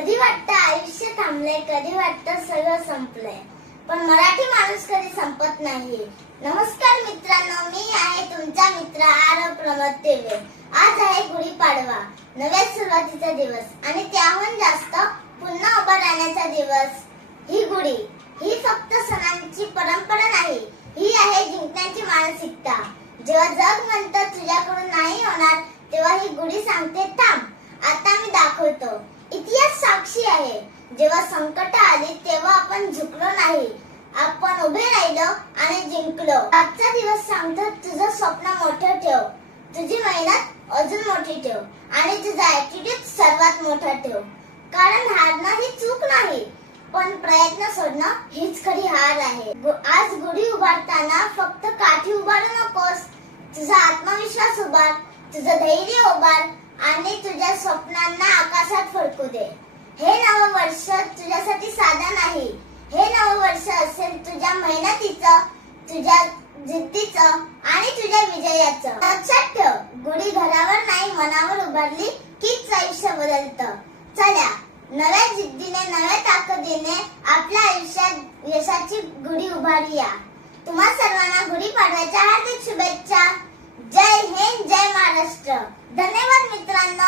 कधी वाटतं आयुष्य थांबलंय, कधी वाटतं सगळं संपलंय, पण मराठी माणूस कधी संपत नाही। नमस्कार मित्रांनो, मी आहे तुमचा मित्र आरव प्रमोद तेवे। आज आहे गुढीपाडवा, नव्या सुरुवातीचा दिवस आणि त्याहून जास्त पुन्हा उभा राहण्याचा दिवस। ही गुढी ही फक्त सणांची परंपरा नाही, ही आहे जिंकण्याची मानसिकता। जेव्हा जग म्हणतं तुझ्याकडून नाही होणार, तेव्हा ही गुढी सांगते थांब, आता मी दाखवतो। इतिहास साक्षी आहे, जेव्हा संकट आली तेव्हा आपण झुकलो नाही, आपण उभे राहिलो आणि जिंकलो। आजचा दिवस सांगतो तुझं स्वप्न मोठं ठेव, तुझी मेहनत अजून मोठी ठेव आणि तुझा ॲटिट्यूड सर्वात मोठा ठेव। कारण हारणं ही चूक नाही, पण प्रयत्न सोडणं हीच खरी हार आहे। आज गुढी उभारताना फक्त काठी उभारू नकोस, तुझा आत्मविश्वास उभार, तुझं धैर्य उभार आणि तुझ्या स्वप्नांना आकाशात फडकू दे। हे नवं वर्ष तुझ्यासाठी साधं नाही, हे नवं वर्ष असेल तुझ्या मेहनतीचं, तुझ्या जिद्दीचं आणि तुझ्या विजयाचं। लक्षात ठेव, गुढी घरावर नाही मनावर उभारली कीच आयुष्य बदलतं। चला, नव्या जिद्दीने, नव्या ताकदीने आपल्या आयुष्यात यशाची गुढी उभारूया। तुम्हा सर्वांना गुढीपाडव्याच्या हार्दिक शुभेच्छा। जय हिंद, जय महाराष्ट्र। धन्यवाद मित्रांनो।